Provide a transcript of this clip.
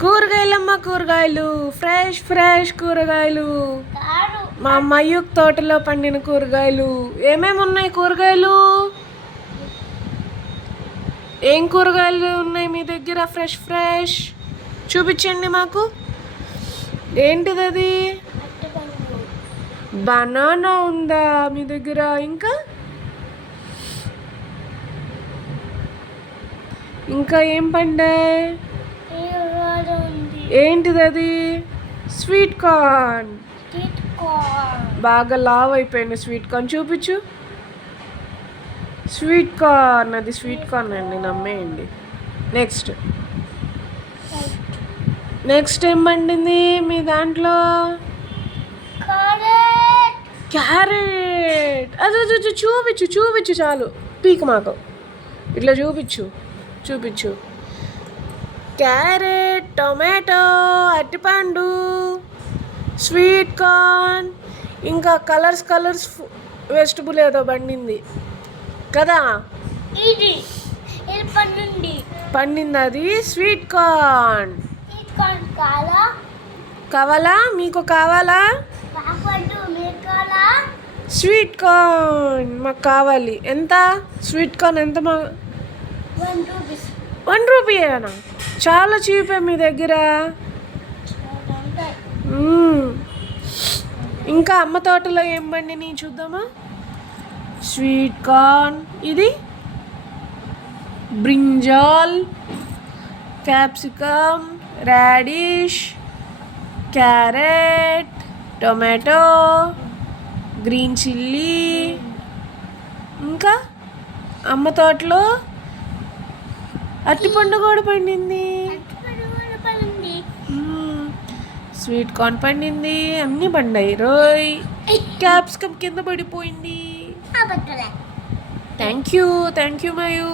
కూరగాయలమ్మ, కూరగాయలు fresh fresh కూరగాయలు. మా మయూక్ తోటలో పండిన కూరగాయలు. ఏమేమి ఉన్నాయి కూరగాయలు? ఏం కూరగాయలు ఉన్నాయి మీ దగ్గర ఫ్రెష్ ఫ్రెష్? చూపించండి మాకు. ఏంటిది అది? బనానా ఉందా మీ దగ్గర? ఇంకా ఇంకా ఏం పండాయి? ఏంటిది అది? Sweet corn. బాగా లావ్ అయిపోయింది స్వీట్ కార్న్. చూపించు. స్వీట్ కార్న్, అది స్వీట్ కార్న్ అండి, నమ్మేయండి. నెక్స్ట్ నెక్స్ట్ ఏం పండింది మీ దాంట్లో? క్యారెట్. అది చూపించు చూపించు, చాలు పీక్ మాకు. ఇట్లా చూపించు చూపించు. క్యారెట్, టొమాటో, అరటిపండు, స్వీట్ కార్న్, ఇంకా కలర్స్ కలర్స్ వెజిటబుల్ ఏదో పండింది కదా. పండింది అది స్వీట్ కార్న్. కావాలా మీకు? కావాలా స్వీట్ కార్న్? మాకు కావాలి. ఎంత స్వీట్ కార్న్? ఎంత? మా 1 రూపీయేనా? చాలా చీపే మీ దగ్గర. ఇంకా అమ్మ తోటలో ఏం పండినాయి చూద్దామా. స్వీట్ కార్న్, ఇది brinjal, capsicum, radish, carrot, tomato, green chilli. ఇంకా అమ్మ తోటలో అరటిపండు కూడా పండింది. స్వీట్ కార్న్ పండింది. అన్నీ పండాయి. రోయ్ క్యాప్సికమ్ కింద పడిపోయింది. Thank you Mayu.